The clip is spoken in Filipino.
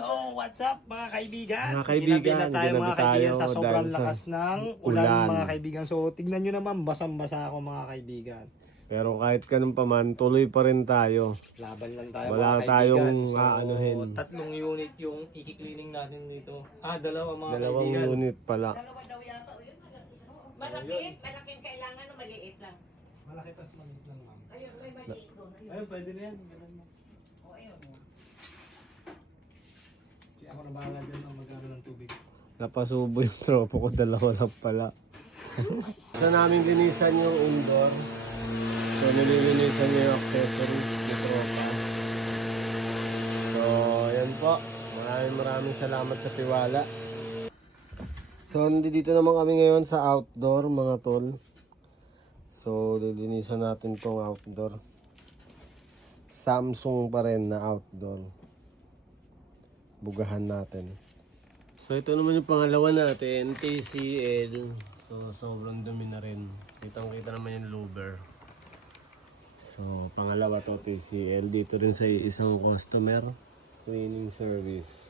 So, what's up mga kaibigan? Mga kaibigan, Ginabi na tayo mga ginabi kaibigan tayo sa sobrang dahil sa lakas ng ulan mga kaibigan. So, tignan nyo naman, basang-basa ako mga kaibigan. Pero kahit ganun pa man, tuloy pa rin tayo. Laban lang tayo Wala mga kaibigan. tayong So, aanuhin. 3 unit yung i-cleaning natin dito. Dalawa mga Dalawang kaibigan. unit pala. Dalawa daw yata. O yun, malaki. Malaking kailangan o maliit lang? Malaki tas maliit lang ma'am. Ayun, may maliit doon. Ayun. Ayun, pwede na yan. Ganun mo. O, ayun. Ako na bahala dyan ang mag-ano ng tubig. Napasubo yung tropo ko, dalawa lang pala. Sa namin linisan yung indoor. So nililinisan niya yung accessories ni tropa. So yan po. Maraming salamat sa tiwala. So nandito naman kami ngayon sa outdoor mga tol. So lilinisan natin tong outdoor. Samsung pa rin na outdoor. Bugahan natin. So ito naman yung pangalawa natin, TCL. So sobrang dumi na rin. Kitang-kita naman yung louver. So pangalawa to TCL. Dito rin sa isang customer. Cleaning service.